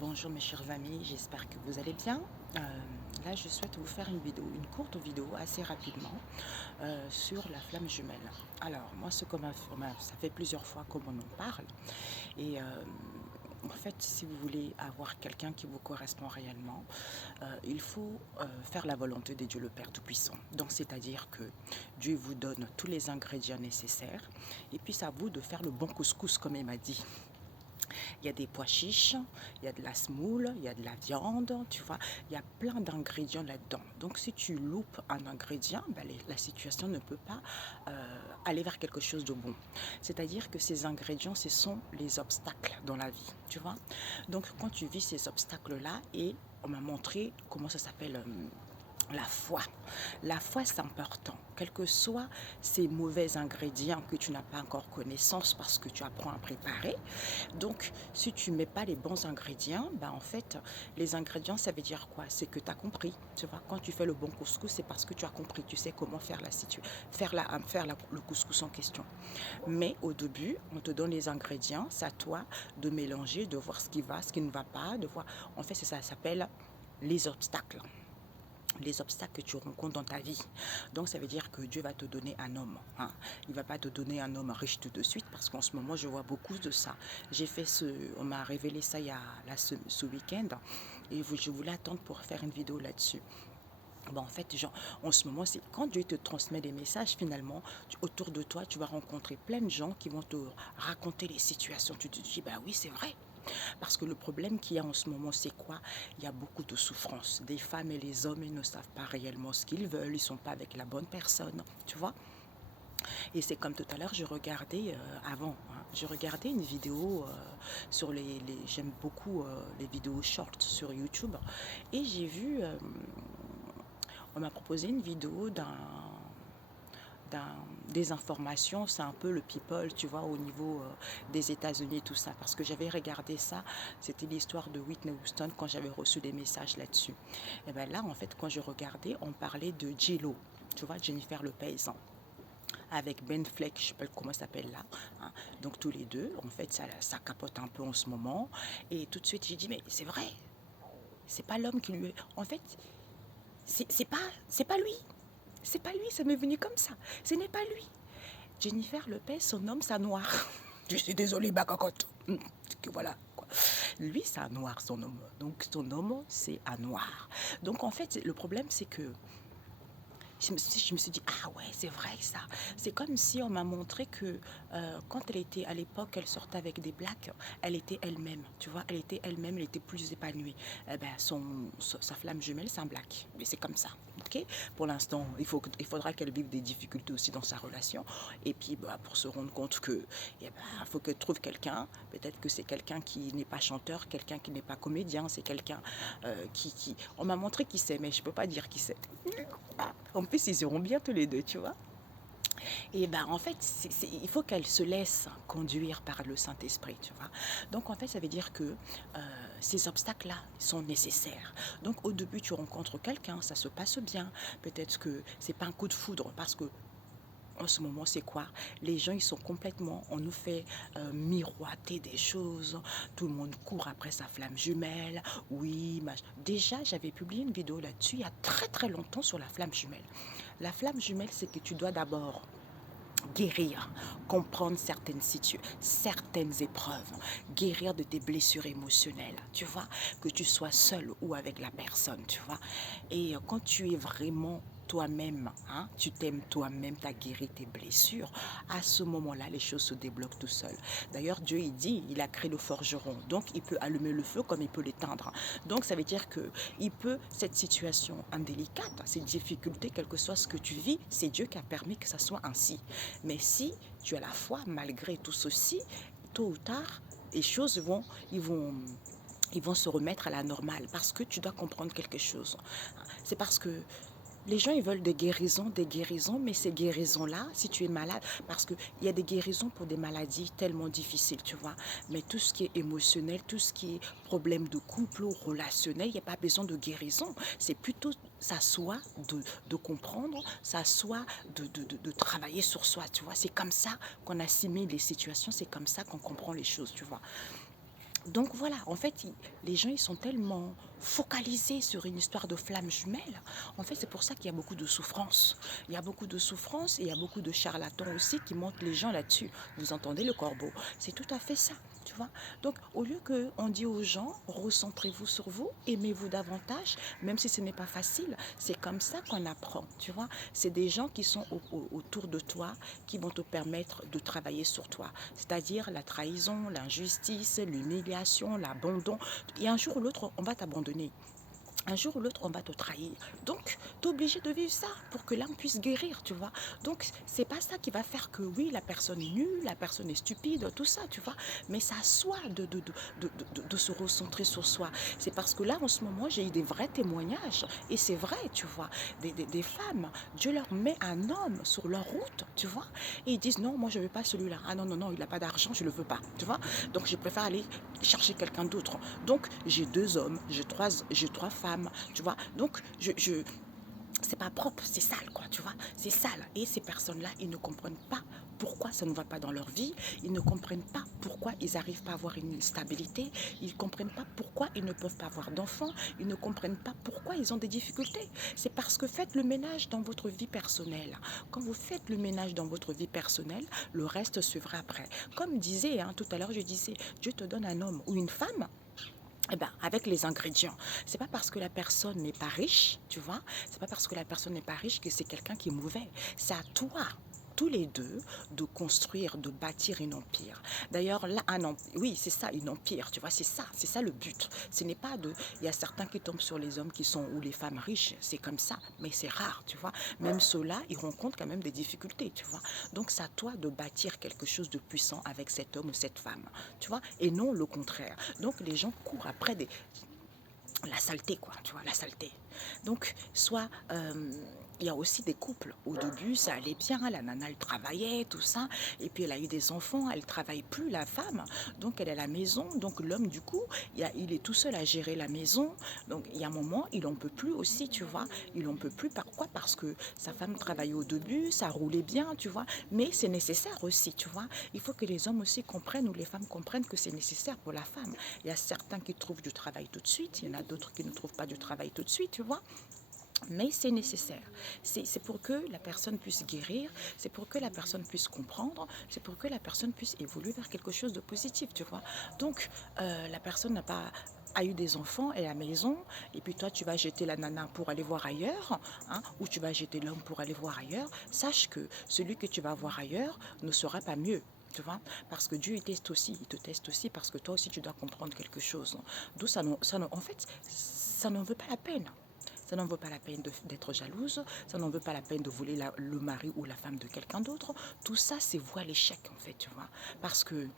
Bonjour mes chers amis, j'espère que vous allez bien. Là, je souhaite vous faire une courte vidéo assez rapidement sur la flamme jumelle. Alors, moi, ça fait plusieurs fois qu'on m'en parle. Et en fait, si vous voulez avoir quelqu'un qui vous correspond réellement, il faut faire la volonté de Dieu le Père Tout-Puissant. Donc, c'est-à-dire que Dieu vous donne tous les ingrédients nécessaires. Et puis, c'est à vous de faire le bon couscous, comme il m'a dit. Il y a des pois chiches, il y a de la semoule, il y a de la viande, tu vois. Il y a plein d'ingrédients là-dedans. Donc, si tu loupes un ingrédient, ben, la situation ne peut pas aller vers quelque chose de bon. C'est-à-dire que ces ingrédients, ce sont les obstacles dans la vie, tu vois. Donc, quand tu vis ces obstacles-là, et on m'a montré comment ça s'appelle, la foi. La foi, c'est important. Quels que soient ces mauvais ingrédients que tu n'as pas encore connaissance parce que tu apprends à préparer. Donc, si tu ne mets pas les bons ingrédients, ben en fait, les ingrédients, ça veut dire quoi? C'est que tu as compris. Tu vois, quand tu fais le bon couscous, c'est parce que tu as compris. Tu sais comment faire le couscous en question. Mais au début, on te donne les ingrédients. C'est à toi de mélanger, de voir ce qui va, ce qui ne va pas, de voir. En fait, c'est ça s'appelle les obstacles, les obstacles que tu rencontres dans ta vie. Donc ça veut dire que Dieu va te donner un homme, hein. Il ne va pas te donner un homme riche tout de suite parce qu'en ce moment je vois beaucoup de ça. On m'a révélé ça il y a ce week-end et je voulais attendre pour faire une vidéo là-dessus. Bon, en fait, genre, en ce moment, c'est quand Dieu te transmet des messages, finalement, autour de toi, tu vas rencontrer plein de gens qui vont te raconter les situations. Tu te dis, bah oui, c'est vrai. Parce que le problème qu'il y a en ce moment, c'est quoi? Il y a beaucoup de souffrance. Des femmes et les hommes, ils ne savent pas réellement ce qu'ils veulent. Ils ne sont pas avec la bonne personne, tu vois? Et c'est comme tout à l'heure, je regardais avant, hein, je regardais une vidéo sur j'aime beaucoup les vidéos short sur YouTube. Et j'ai vu, on m'a proposé une vidéo des informations, c'est un peu le people, tu vois, au niveau des États-Unis, tout ça. Parce que j'avais regardé ça, c'était l'histoire de Whitney Houston quand j'avais reçu des messages là-dessus. Et bien là, en fait, quand je regardais, on parlait de J-Lo, tu vois, Jennifer Lopez, hein, avec Ben Fleck, je ne sais pas comment ça s'appelle là. Hein. Donc tous les deux, en fait, ça capote un peu en ce moment. Et tout de suite, j'ai dit, mais c'est vrai, c'est pas l'homme qui lui... En fait, c'est pas lui. C'est pas lui, ça m'est venu comme ça. Ce n'est pas lui. Jennifer Lopez, son homme, c'est un noir. Je suis désolée, ma cocotte. Voilà. Quoi. Lui, c'est un noir, son homme. Donc, son homme, c'est un noir. Donc, en fait, le problème, c'est que je me suis dit, ah ouais, c'est vrai ça. C'est comme si on m'a montré que quand elle était à l'époque, elle sortait avec des blacks, elle était elle-même, tu vois, elle était elle-même, elle était plus épanouie. Eh ben, sa flamme jumelle, c'est un black. Mais c'est comme ça, ok? Pour l'instant, il faudra qu'elle vive des difficultés aussi dans sa relation. Et puis, bah, pour se rendre compte que, eh ben, il faut qu'elle trouve quelqu'un. Peut-être que c'est quelqu'un qui n'est pas chanteur, quelqu'un qui n'est pas comédien, c'est quelqu'un qui... On m'a montré qui c'est, mais je ne peux pas dire qui c'est. En plus, ils iront bien tous les deux, tu vois. Et ben, en fait, il faut qu'elle se laisse conduire par le Saint-Esprit, tu vois. Donc, en fait, ça veut dire que ces obstacles-là sont nécessaires. Donc, au début, tu rencontres quelqu'un, ça se passe bien. Peut-être que c'est pas un coup de foudre, parce que en ce moment, c'est quoi? Les gens, ils sont complètement... On nous fait miroiter des choses. Tout le monde court après sa flamme jumelle. Oui, déjà, j'avais publié une vidéo là-dessus il y a très très longtemps sur la flamme jumelle. La flamme jumelle, c'est que tu dois d'abord guérir, comprendre certaines épreuves, guérir de tes blessures émotionnelles, tu vois, que tu sois seul ou avec la personne, tu vois. Et quand tu es vraiment toi-même, hein, tu t'aimes toi-même, tu as guéri tes blessures, à ce moment-là, les choses se débloquent tout seul. D'ailleurs, Dieu, il dit, il a créé le forgeron, donc il peut allumer le feu comme il peut l'éteindre. Donc, ça veut dire que il peut, cette situation indélicate, cette difficulté, quel que soit ce que tu vis, c'est Dieu qui a permis que ça soit ainsi. Mais si tu as la foi, malgré tout ceci, tôt ou tard, les choses ils vont se remettre à la normale parce que tu dois comprendre quelque chose. C'est parce que les gens, ils veulent des guérisons, mais ces guérisons-là, si tu es malade, parce qu'il y a des guérisons pour des maladies tellement difficiles, tu vois. Mais tout ce qui est émotionnel, tout ce qui est problème de couple ou relationnel, il n'y a pas besoin de guérison. C'est plutôt s'asseoir, de comprendre, s'asseoir, de travailler sur soi, tu vois. C'est comme ça qu'on assimile les situations, c'est comme ça qu'on comprend les choses, tu vois. Donc voilà, en fait, les gens, ils sont tellement focalisés sur une histoire de flamme jumelle. En fait, c'est pour ça qu'il y a beaucoup de souffrance. Il y a beaucoup de souffrance et il y a beaucoup de charlatans aussi qui montent les gens là-dessus. Vous entendez le corbeau? C'est tout à fait ça. Tu vois. Donc, au lieu qu'on dit aux gens, recentrez-vous sur vous, aimez-vous davantage, même si ce n'est pas facile, c'est comme ça qu'on apprend, tu vois. C'est des gens qui sont autour de toi qui vont te permettre de travailler sur toi. C'est-à-dire la trahison, l'injustice, l'humiliation, l'abandon. Et un jour ou l'autre, on va t'abandonner. Un jour ou l'autre, on va te trahir. Donc, tu es obligé de vivre ça pour que l'âme puisse guérir, tu vois. Donc, c'est pas ça qui va faire que oui, la personne est nulle, la personne est stupide, tout ça, tu vois. Mais c'est à soi de se recentrer sur soi. C'est parce que là, en ce moment, j'ai eu des vrais témoignages. Et c'est vrai, tu vois. Des femmes, Dieu leur met un homme sur leur route, tu vois. Et ils disent non, moi, je ne veux pas celui-là. Ah non, non, non, il n'a pas d'argent, je ne le veux pas, tu vois. Donc, je préfère aller chercher quelqu'un d'autre. Donc, j'ai deux hommes, j'ai trois femmes, tu vois. Donc, c'est pas propre, c'est sale, quoi, tu vois. C'est sale. Et ces personnes-là, ils ne comprennent pas pourquoi ça ne va pas dans leur vie. Ils ne comprennent pas pourquoi ils n'arrivent pas à avoir une stabilité. Ils ne comprennent pas pourquoi ils ne peuvent pas avoir d'enfants. Ils ne comprennent pas pourquoi ils ont des difficultés. C'est parce que faites le ménage dans votre vie personnelle. Quand vous faites le ménage dans votre vie personnelle, le reste suivra après. Comme disait, tout à l'heure, je disais, Dieu te donne un homme ou une femme, eh ben, avec les ingrédients. C'est pas parce que la personne n'est pas riche, tu vois, c'est pas parce que la personne n'est pas riche que c'est quelqu'un qui est mauvais. C'est à toi, tous les deux, de construire, de bâtir un empire. D'ailleurs, là, oui, c'est ça, un empire, tu vois, c'est ça le but. Ce n'est pas de, il y a certains qui tombent sur les hommes qui sont, ou les femmes riches, c'est comme ça, mais c'est rare, tu vois. Même ceux-là, ils rencontrent quand même des difficultés, tu vois. Donc, c'est à toi de bâtir quelque chose de puissant avec cet homme ou cette femme, tu vois, et non le contraire. Donc, les gens courent après la saleté, quoi, tu vois, la saleté. Donc, soit il y a aussi des couples. Au début, ça allait bien, la nana, elle travaillait, tout ça. Et puis, elle a eu des enfants, elle ne travaille plus, la femme. Donc, elle est à la maison. Donc, l'homme, du coup, il est tout seul à gérer la maison. Donc, il y a un moment, il n'en peut plus aussi, tu vois. Il n'en peut plus. Pourquoi? Parce que sa femme travaillait au début, ça roulait bien, tu vois. Mais c'est nécessaire aussi, tu vois. Il faut que les hommes aussi comprennent ou les femmes comprennent que c'est nécessaire pour la femme. Il y a certains qui trouvent du travail tout de suite, il y en a d'autres qui ne trouvent pas du travail tout de suite, tu vois. Mais c'est nécessaire. C'est pour que la personne puisse guérir, c'est pour que la personne puisse comprendre, c'est pour que la personne puisse évoluer vers quelque chose de positif, tu vois. Donc, la personne n'a pas a eu des enfants et à la maison, et puis toi tu vas jeter la nana pour aller voir ailleurs, ou tu vas jeter l'homme pour aller voir ailleurs, sache que celui que tu vas voir ailleurs ne sera pas mieux. Tu vois, parce que Dieu il te teste aussi parce que toi aussi tu dois comprendre quelque chose. D'où en fait, ça n'en veut pas la peine. Ça n'en vaut pas la peine d'être jalouse, ça n'en veut pas la peine de voler le mari ou la femme de quelqu'un d'autre. Tout ça, c'est vouer à l'échec, en fait, tu vois. Parce que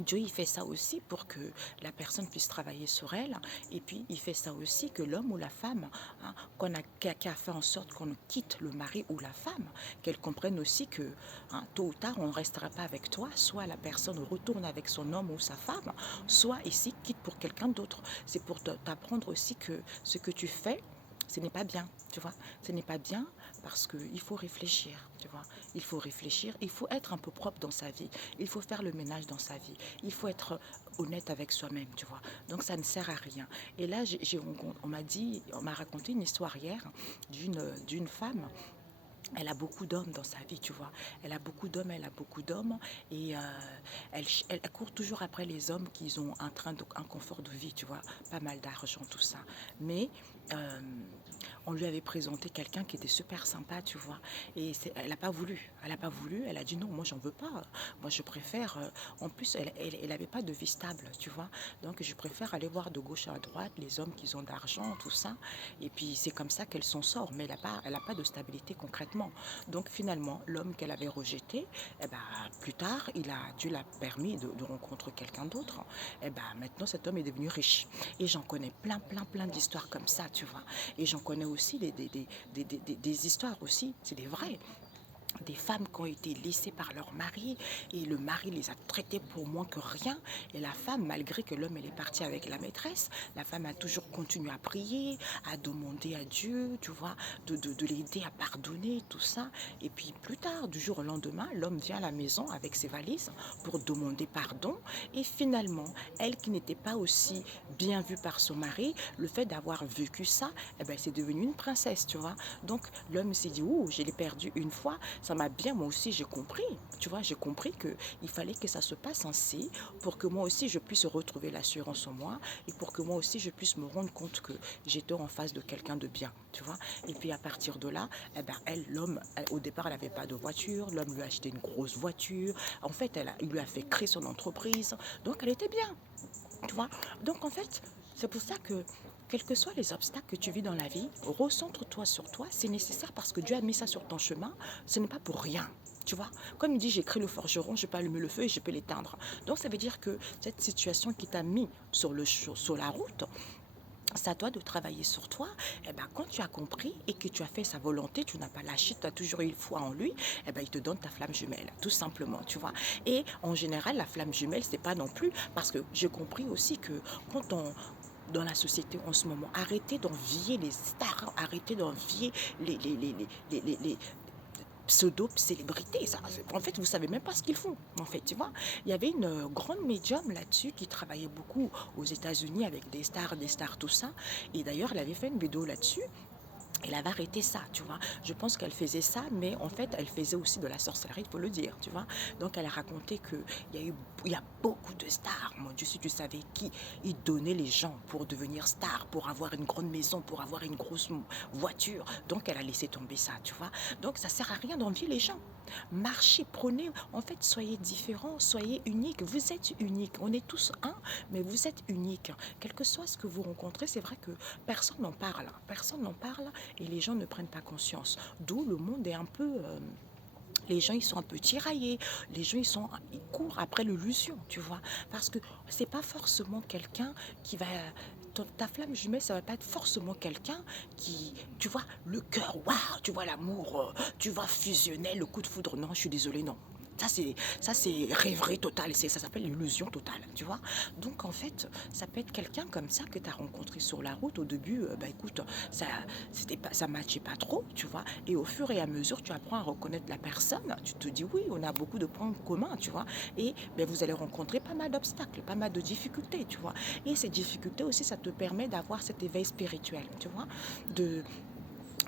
Dieu, il fait ça aussi pour que la personne puisse travailler sur elle. Et puis, il fait ça aussi que l'homme ou la femme, qui a fait en sorte qu'on quitte le mari ou la femme, qu'elle comprenne aussi que tôt ou tard, on ne restera pas avec toi. Soit la personne retourne avec son homme ou sa femme, soit ici, quitte pour quelqu'un d'autre. C'est pour t'apprendre aussi que ce que tu fais, ce n'est pas bien, tu vois. Ce n'est pas bien parce qu'il faut réfléchir, tu vois. Il faut réfléchir, il faut être un peu propre dans sa vie. Il faut faire le ménage dans sa vie. Il faut être honnête avec soi-même, tu vois. Donc ça ne sert à rien. Et là, on m'a raconté une histoire hier d'une femme. Elle a beaucoup d'hommes dans sa vie, tu vois. Elle a beaucoup d'hommes. Et elle court toujours après les hommes qui ont un confort de vie, tu vois. Pas mal d'argent, tout ça. Mais euh, on lui avait présenté quelqu'un qui était super sympa, tu vois. Et elle n'a pas voulu. Elle n'a pas voulu. Elle a dit non, moi, j'en veux pas. Moi, je préfère. En plus, elle n'avait pas de vie stable, tu vois. Donc, je préfère aller voir de gauche à droite les hommes qui ont d'argent, tout ça. Et puis, c'est comme ça qu'elle s'en sort. Mais elle a pas de stabilité concrètement. Donc, finalement, l'homme qu'elle avait rejeté, eh ben, plus tard, Dieu l'a permis de rencontrer quelqu'un d'autre. Eh ben, maintenant, cet homme est devenu riche. Et j'en connais plein, plein, plein d'histoires comme ça, tu vois. Et j'en connais aussi des histoires aussi, c'est des vrais. des femmes qui ont été laissées par leur mari et le mari les a traitées pour moins que rien. Et la femme, malgré que l'homme elle est parti avec la maîtresse, la femme a toujours continué à prier, à demander à Dieu, tu vois, de l'aider à pardonner, tout ça. Et puis plus tard, du jour au lendemain, l'homme vient à la maison avec ses valises pour demander pardon. Et finalement, elle qui n'était pas aussi bien vue par son mari, le fait d'avoir vécu ça, eh ben, c'est devenu une princesse, tu vois. Donc l'homme s'est dit, oh, je l'ai perdu une fois, ça m'a bien, moi aussi j'ai compris, tu vois, j'ai compris qu'il fallait que ça se passe ainsi pour que moi aussi je puisse retrouver l'assurance en moi et pour que moi aussi je puisse me rendre compte que j'étais en face de quelqu'un de bien, tu vois. Et puis à partir de là, eh ben, l'homme, au départ, elle n'avait pas de voiture, l'homme lui a acheté une grosse voiture, en fait, il lui a fait créer son entreprise, donc elle était bien, tu vois. Donc en fait, c'est pour ça que quels que soient les obstacles que tu vis dans la vie, recentre-toi sur toi, c'est nécessaire parce que Dieu a mis ça sur ton chemin, ce n'est pas pour rien. Tu vois, comme il dit, j'écris le forgeron, je peux allumer le feu et je peux l'éteindre. Donc ça veut dire que cette situation qui t'a mis sur la route, c'est à toi de travailler sur toi. Et ben, quand tu as compris et que tu as fait sa volonté, tu n'as pas lâché, tu as toujours eu foi en lui, et ben, il te donne ta flamme jumelle, tout simplement, tu vois. Et en général, la flamme jumelle, c'est pas non plus, parce que j'ai compris aussi que quand on, dans la société en ce moment, arrêtez d'envier les stars, arrêtez d'envier les pseudo-célébrités. En fait, vous savez même pas ce qu'ils font. En fait, tu vois, il y avait une grande médium là-dessus qui travaillait beaucoup aux États-Unis avec des stars, tout ça. Et d'ailleurs, elle avait fait une vidéo là-dessus. Elle avait arrêté ça, tu vois. Je pense qu'elle faisait ça, mais en fait, elle faisait aussi de la sorcellerie, il faut le dire, tu vois. Donc, elle a raconté il y a beaucoup de stars. Mon Dieu, si tu savais qui ils donnaient les gens pour devenir star, pour avoir une grande maison, pour avoir une grosse voiture. Donc, elle a laissé tomber ça, tu vois. Donc, ça sert à rien d'envier les gens. Marchez, prenez, en fait, soyez différents, soyez uniques. Vous êtes uniques. On est tous un, mais vous êtes uniques. Quel que soit ce que vous rencontrez, c'est vrai que personne n'en parle. Personne n'en parle et les gens ne prennent pas conscience. D'où le monde est un peu... les gens ils sont un peu tiraillés, les gens ils courent après l'illusion, tu vois, parce que c'est pas forcément quelqu'un qui va ta flamme jumelle, ça va pas être forcément quelqu'un qui, tu vois, le cœur, waouh, tu vois l'amour, tu vois fusionner le coup de foudre. Non, je suis désolée, non. Ça c'est rêverie totale, ça s'appelle l'illusion totale, tu vois. Donc en fait, ça peut être quelqu'un comme ça que tu as rencontré sur la route. Au début, bah écoute, ça matchait pas trop, tu vois. Et au fur et à mesure, tu apprends à reconnaître la personne. Tu te dis oui, on a beaucoup de points communs, tu vois. Et ben, vous allez rencontrer pas mal d'obstacles, pas mal de difficultés, tu vois. Et ces difficultés aussi, ça te permet d'avoir cet éveil spirituel, tu vois, de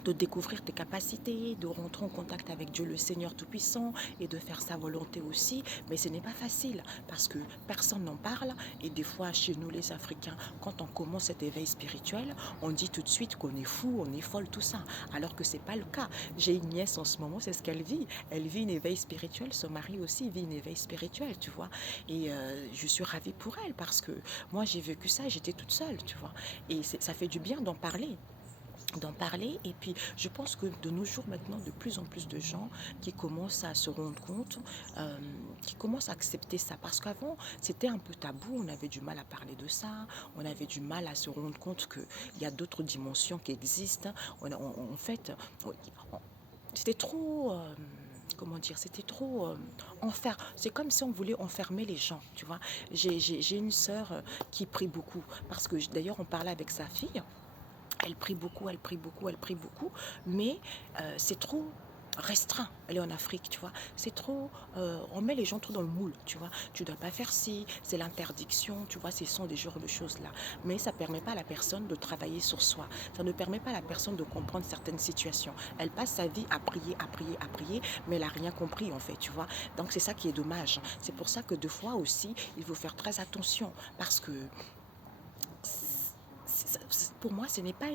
de découvrir tes capacités, de rentrer en contact avec Dieu le Seigneur Tout-Puissant et de faire sa volonté aussi. Mais ce n'est pas facile parce que personne n'en parle. Et des fois, chez nous les Africains, quand on commence cet éveil spirituel, on dit tout de suite qu'on est fou, on est folle, tout ça. Alors que ce n'est pas le cas. J'ai une nièce en ce moment, c'est ce qu'elle vit. Elle vit une éveil spirituel, son mari aussi vit une éveil spirituel, tu vois. Et je suis ravie pour elle parce que moi j'ai vécu ça et j'étais toute seule, tu vois. Et ça fait du bien d'en parler. Et puis je pense que de nos jours maintenant, de plus en plus de gens qui commencent à se rendre compte, qui commencent à accepter ça, parce qu'avant c'était un peu tabou, on avait du mal à parler de ça, on avait du mal à se rendre compte qu'il y a d'autres dimensions qui existent. En fait, c'était trop comment dire, c'était trop c'est comme si on voulait enfermer les gens, tu vois. J'ai une sœur qui prie beaucoup, parce que d'ailleurs on parlait avec sa fille. Elle prie beaucoup, elle prie beaucoup, elle prie beaucoup, mais c'est trop restreint. Elle est en Afrique, tu vois. C'est trop, on met les gens trop dans le moule, tu vois. Tu dois pas faire ci, c'est l'interdiction, tu vois. Ce sont des genres de choses-là. Mais ça permet pas à la personne de travailler sur soi. Ça ne permet pas à la personne de comprendre certaines situations. Elle passe sa vie à prier, à prier, à prier, mais elle n'a rien compris, en fait, tu vois. Donc c'est ça qui est dommage. C'est pour ça que deux fois aussi, il faut faire très attention, parce que pour moi, ce n'est pas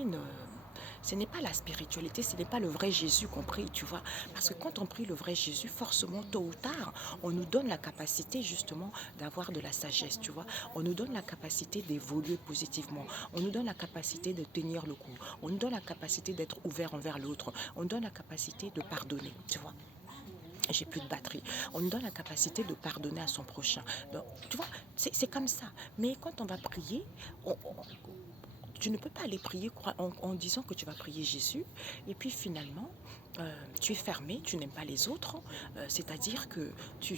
la spiritualité, ce n'est pas le vrai Jésus qu'on prie, tu vois. Parce que quand on prie le vrai Jésus, forcément, tôt ou tard, on nous donne la capacité justement d'avoir de la sagesse, tu vois. On nous donne la capacité d'évoluer positivement. On nous donne la capacité de tenir le coup. On nous donne la capacité d'être ouvert envers l'autre. On nous donne la capacité de pardonner, tu vois. J'ai plus de batterie. On nous donne la capacité de pardonner à son prochain. Donc, tu vois, c'est comme ça. Mais quand on va prier, on, tu ne peux pas aller prier en disant que tu vas prier Jésus, et puis finalement, tu es fermé, tu n'aimes pas les autres, c'est-à-dire que tu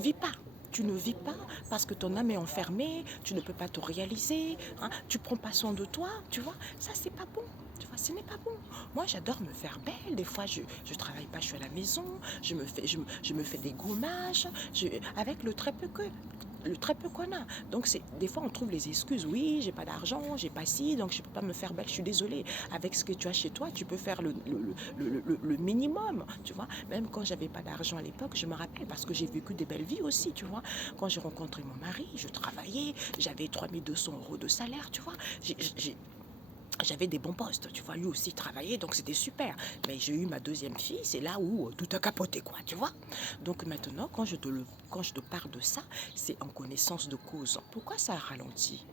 vis pas. Tu ne vis pas parce que ton âme est enfermée, tu ne peux pas te réaliser, hein, tu ne prends pas soin de toi, tu vois, ça c'est pas bon. Tu vois, ce n'est pas bon. Moi, j'adore me faire belle. Des fois, je ne travaille pas, je suis à la maison, je me fais des gommages, avec le très peu qu'on a. Donc, des fois, on trouve les excuses. Oui, j'ai pas d'argent, j'ai pas ci, donc je peux pas me faire belle. Je suis désolée. Avec ce que tu as chez toi, tu peux faire le minimum, tu vois. Même quand j'avais pas d'argent à l'époque, je me rappelle parce que j'ai vécu des belles vies aussi, tu vois. Quand j'ai rencontré mon mari, je travaillais, j'avais 3 200 € de salaire, tu vois. J'avais des bons postes, tu vois, lui aussi travaillait, donc c'était super. Mais j'ai eu ma deuxième fille, c'est là où tout a capoté, quoi, tu vois. Donc maintenant, quand je te parle de ça, c'est en connaissance de cause. Pourquoi ça a ralenti?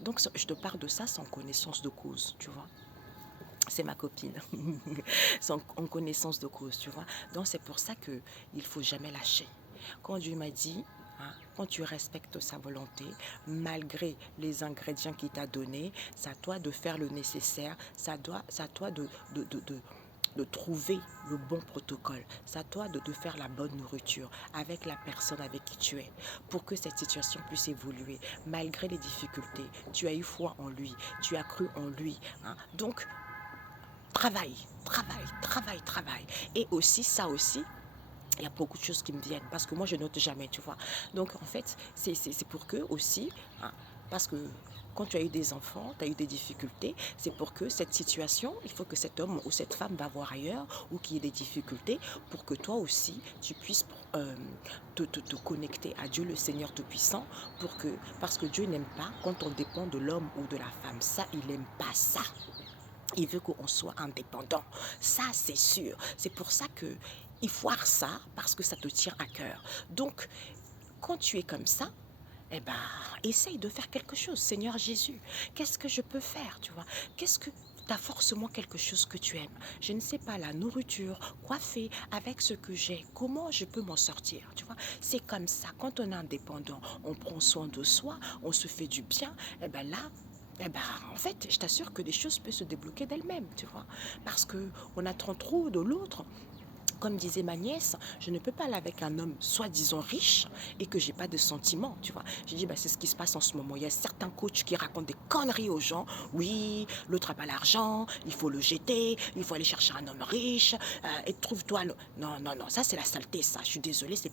Donc je te parle de ça sans connaissance de cause, tu vois. C'est ma copine, sans en connaissance de cause, tu vois. Donc c'est pour ça qu'il ne faut jamais lâcher. Quand Dieu m'a dit, hein, quand tu respectes sa volonté, malgré les ingrédients qu'il t'a donnés, c'est à toi de faire le nécessaire, c'est à toi de trouver le bon protocole. C'est à toi de faire la bonne nourriture avec la personne avec qui tu es pour que cette situation puisse évoluer. Malgré les difficultés, tu as eu foi en lui, tu as cru en lui, hein. Donc, travaille, travaille, travaille, travaille. Et aussi, ça aussi, il y a beaucoup de choses qui me viennent parce que moi je note jamais, tu vois. Donc en fait, c'est pour que aussi, hein, parce que quand tu as eu des enfants, tu as eu des difficultés, c'est pour que cette situation, il faut que cet homme ou cette femme va voir ailleurs ou qu'il y ait des difficultés pour que toi aussi, tu puisses te connecter à Dieu le Seigneur Tout-Puissant parce que Dieu n'aime pas quand on dépend de l'homme ou de la femme. Ça, il n'aime pas ça. Il veut qu'on soit indépendant. Ça, c'est sûr. C'est pour ça que il faut avoir ça parce que ça te tient à cœur. Donc, quand tu es comme ça, eh ben, essaye de faire quelque chose. Seigneur Jésus, qu'est-ce que je peux faire, tu vois? Qu'est-ce que tu as forcément quelque chose que tu aimes. Je ne sais pas, la nourriture, coiffer avec ce que j'ai, comment je peux m'en sortir, tu vois? C'est comme ça, quand on est indépendant, on prend soin de soi, on se fait du bien, eh ben là, eh ben, en fait, je t'assure que les choses peuvent se débloquer d'elles-mêmes, tu vois? Parce qu'on attend trop de l'autre. Comme disait ma nièce, je ne peux pas aller avec un homme soi-disant riche et que j'ai pas de sentiments, tu vois. J'ai dit, bah, c'est ce qui se passe en ce moment. Il y a certains coachs qui racontent des conneries aux gens. Oui, l'autre n'a pas l'argent, il faut le jeter, il faut aller chercher un homme riche et trouve-toi... Non, non, non, ça c'est la saleté, ça. Je suis désolée, c'est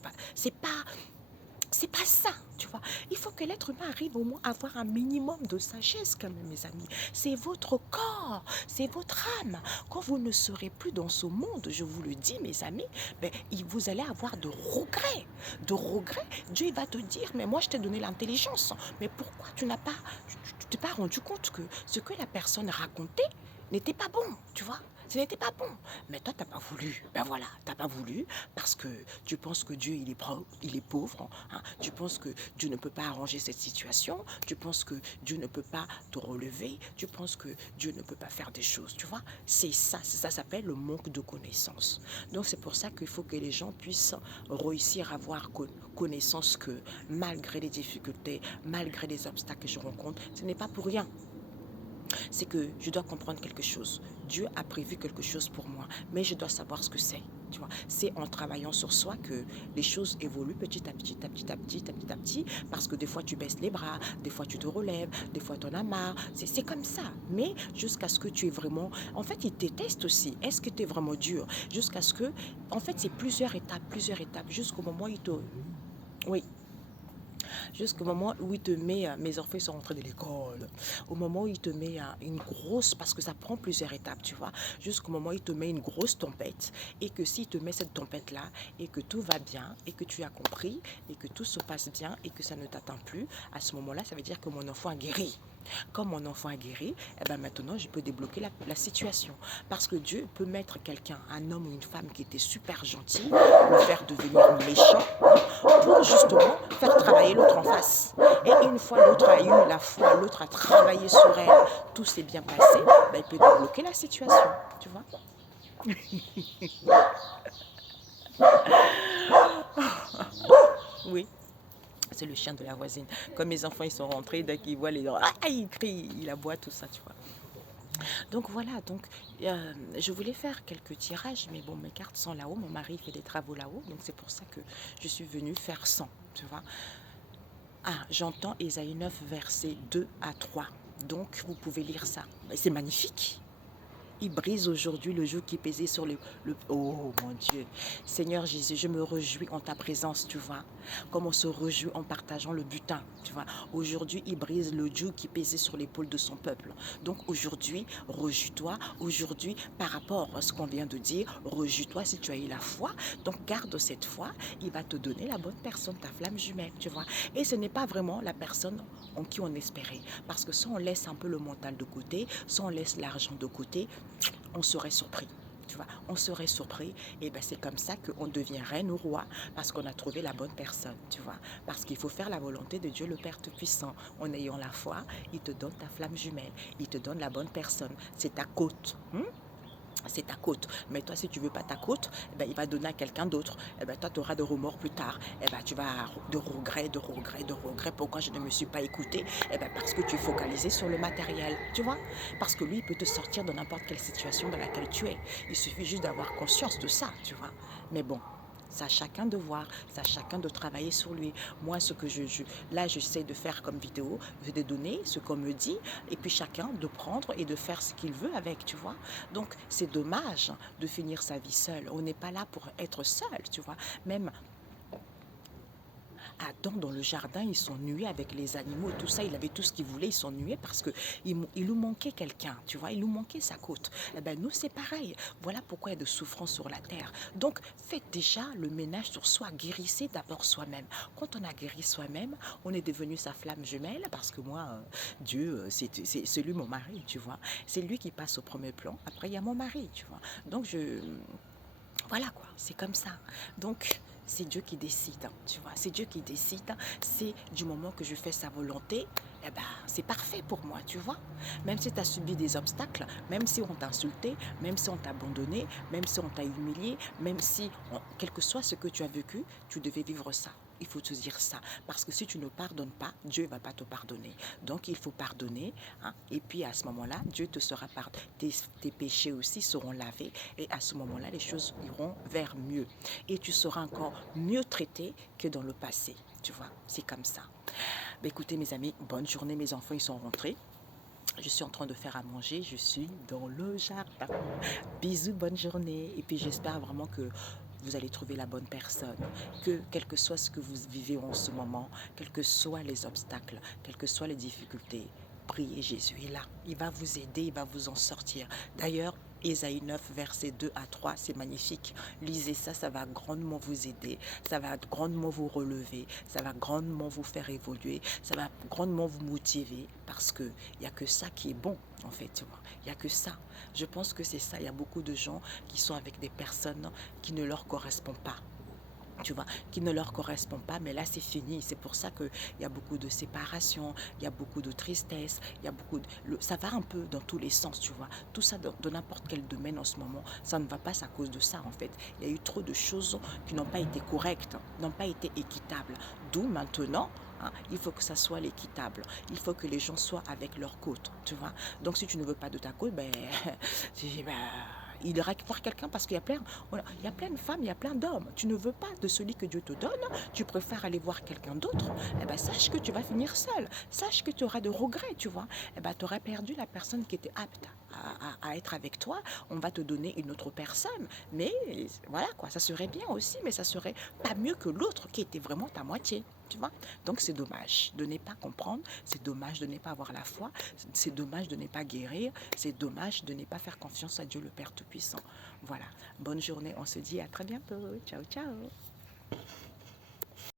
pas ça, tu vois. Il faut que l'être humain arrive au moins à avoir un minimum de sagesse quand même, mes amis. C'est votre corps, c'est votre âme. Quand vous ne serez plus dans ce monde, je vous le dis, mes amis, ben, vous allez avoir de regrets. De regrets. Dieu il va te dire, mais moi je t'ai donné l'intelligence. Mais pourquoi tu t'es pas rendu compte que ce que la personne racontait n'était pas bon, tu vois. Ce n'était pas bon. Mais toi, tu n'as pas voulu. Ben voilà, tu n'as pas voulu parce que tu penses que Dieu, il est pauvre. Hein. Tu penses que Dieu ne peut pas arranger cette situation. Tu penses que Dieu ne peut pas te relever. Tu penses que Dieu ne peut pas faire des choses. Tu vois, c'est ça s'appelle le manque de connaissance. Donc, c'est pour ça qu'il faut que les gens puissent réussir à avoir connaissance que malgré les difficultés, malgré les obstacles que je rencontre, ce n'est pas pour rien. C'est que je dois comprendre quelque chose. Dieu a prévu quelque chose pour moi, mais je dois savoir ce que c'est. Tu vois, c'est en travaillant sur soi que les choses évoluent petit à petit, à petit, parce que des fois tu baisses les bras, des fois tu te relèves, des fois tu en as marre. C'est comme ça. Mais jusqu'à ce que tu es vraiment... En fait, il te teste aussi. Est-ce que tu es vraiment dur? Jusqu'à ce que... En fait, c'est plusieurs étapes, jusqu'au moment où il te... Oui, jusqu'au moment où il te met, mes enfants sont rentrés de l'école, au moment où il te met une grosse, parce que ça prend plusieurs étapes, tu vois, jusqu'au moment où il te met une grosse tempête, et que s'il te met cette tempête-là, et que tout va bien, et que tu as compris, et que tout se passe bien, et que ça ne t'atteint plus, à ce moment-là, ça veut dire que mon enfant a guéri. Comme mon enfant a guéri, eh ben maintenant je peux débloquer la situation. Parce que Dieu peut mettre quelqu'un, un homme ou une femme qui était super gentil, le faire devenir méchant, pour justement faire travailler l'autre en face. Et une fois l'autre a eu la foi, l'autre a travaillé sur elle, tout s'est bien passé, ben, il peut débloquer la situation, tu vois. Oui, C'est le chien de la voisine. Comme mes enfants, ils sont rentrés, dès qu'ils voient les gens, ah, ils crient, ils aboient, tout ça, tu vois. Donc voilà, donc je voulais faire quelques tirages, mais bon, mes cartes sont là-haut. Mon mari fait des travaux là-haut, donc c'est pour ça que je suis venue faire 100, tu vois. Ah, j'entends Ésaïe 9, versets 2 à 3. Donc, vous pouvez lire ça. C'est magnifique. Il brise aujourd'hui le joug qui pesait sur Oh mon Dieu. Seigneur Jésus, je me réjouis en ta présence, tu vois. Comme on se réjouit en partageant le butin, tu vois. Aujourd'hui, il brise le joug qui pesait sur l'épaule de son peuple. Donc aujourd'hui, réjouis-toi. Aujourd'hui, par rapport à ce qu'on vient de dire, réjouis-toi si tu as eu la foi. Donc garde cette foi. Il va te donner la bonne personne, ta flamme jumelle, tu vois. Et ce n'est pas vraiment la personne en qui on espérait. Parce que si on laisse un peu le mental de côté, si on laisse l'argent de côté, on serait surpris. Tu vois, on serait surpris, et ben c'est comme ça qu'on devient reine ou roi, parce qu'on a trouvé la bonne personne, tu vois. Parce qu'il faut faire la volonté de Dieu le Père Tout-Puissant. En ayant la foi, il te donne ta flamme jumelle, il te donne la bonne personne. C'est ta côte. C'est ta côte. Mais toi, si tu veux pas ta côte, eh ben, il va donner à quelqu'un d'autre. Eh ben, toi, tu auras de remords plus tard. Eh ben, tu vas de regrets, de regrets, de regrets. Pourquoi je ne me suis pas écouté? Eh ben, parce que tu es focalisé sur le matériel. Tu vois? Parce que lui, il peut te sortir de n'importe quelle situation dans laquelle tu es. Il suffit juste d'avoir conscience de ça, tu vois. Mais bon, c'est à chacun de voir, c'est à chacun de travailler sur lui. Moi, ce que là, j'essaie de faire comme vidéo, de donner ce qu'on me dit, et puis chacun de prendre et de faire ce qu'il veut avec, tu vois. Donc, c'est dommage de finir sa vie seule. On n'est pas là pour être seul, tu vois. Même Adam, dans le jardin, il s'ennuyait avec les animaux, tout ça, il avait tout ce qu'il voulait, il s'ennuyait parce que il nous manquait quelqu'un, tu vois, il nous manquait sa côte. Eh ben, nous, c'est pareil. Voilà pourquoi il y a de souffrance sur la terre. Donc, faites déjà le ménage sur soi, guérissez d'abord soi-même. Quand on a guéri soi-même, on est devenu sa flamme jumelle, parce que moi, Dieu, c'est lui mon mari, tu vois. C'est lui qui passe au premier plan. Après, il y a mon mari, tu vois. Donc, voilà quoi, c'est comme ça. Donc, c'est Dieu qui décide, tu vois. C'est Dieu qui décide. C'est du moment que je fais sa volonté, eh ben, c'est parfait pour moi, tu vois. Même si tu as subi des obstacles, même si on t'a insulté, même si on t'a abandonné, même si on t'a humilié, même si, quel que soit ce que tu as vécu, tu devais vivre ça. Il faut te dire ça. Parce que si tu ne pardonnes pas, Dieu ne va pas te pardonner. Donc, il faut pardonner. Hein, et puis, à ce moment-là, Dieu te sera pardonné. Tes péchés aussi seront lavés. Et à ce moment-là, les choses iront vers mieux. Et tu seras encore mieux traité que dans le passé. Tu vois, c'est comme ça. Bah, écoutez, mes amis, bonne journée. Mes enfants, ils sont rentrés. Je suis en train de faire à manger, je suis dans le jardin. Bisous, bonne journée. Et puis j'espère vraiment que vous allez trouver la bonne personne. Que quel que soit ce que vous vivez en ce moment, quels que soient les obstacles, quelles que soient les difficultés, priez Jésus. Il est là. Il va vous aider, il va vous en sortir. D'ailleurs, Ésaïe 9, versets 2 à 3, c'est magnifique. Lisez ça, ça va grandement vous aider, ça va grandement vous relever, ça va grandement vous faire évoluer, ça va grandement vous motiver, parce qu'il n'y a que ça qui est bon, en fait, tu vois. Il n'y a que ça. Je pense que c'est ça. Il y a beaucoup de gens qui sont avec des personnes qui ne leur correspondent pas, tu vois, qui ne leur correspond pas, mais là c'est fini. C'est pour ça qu'il y a beaucoup de séparation, il y a beaucoup de tristesse, il y a beaucoup de... ça va un peu dans tous les sens, tu vois. Tout ça dans n'importe quel domaine en ce moment, ça ne va pas à cause de ça en fait. Il y a eu trop de choses qui n'ont pas été correctes, n'ont pas été équitables. D'où maintenant, hein, il faut que ça soit l'équitable. Il faut que les gens soient avec leur côte, tu vois. Donc si tu ne veux pas de ta côte, ben, ben il ira voir quelqu'un, parce qu'il y a plein, voilà, il y a plein de femmes, il y a plein d'hommes. Tu ne veux pas de celui que Dieu te donne, tu préfères aller voir quelqu'un d'autre. Eh ben, sache que tu vas finir seul. Sache que tu auras de regrets, tu vois. Eh ben, tu auras perdu la personne qui était apte à être avec toi. On va te donner une autre personne. Mais voilà quoi, ça serait bien aussi, mais ça serait pas mieux que l'autre qui était vraiment ta moitié. Tu vois. Donc c'est dommage de ne pas comprendre, c'est dommage de ne pas avoir la foi, c'est dommage de ne pas guérir, c'est dommage de ne pas faire confiance à Dieu le Père Tout-Puissant. Voilà, bonne journée, on se dit à très bientôt. Ciao, ciao.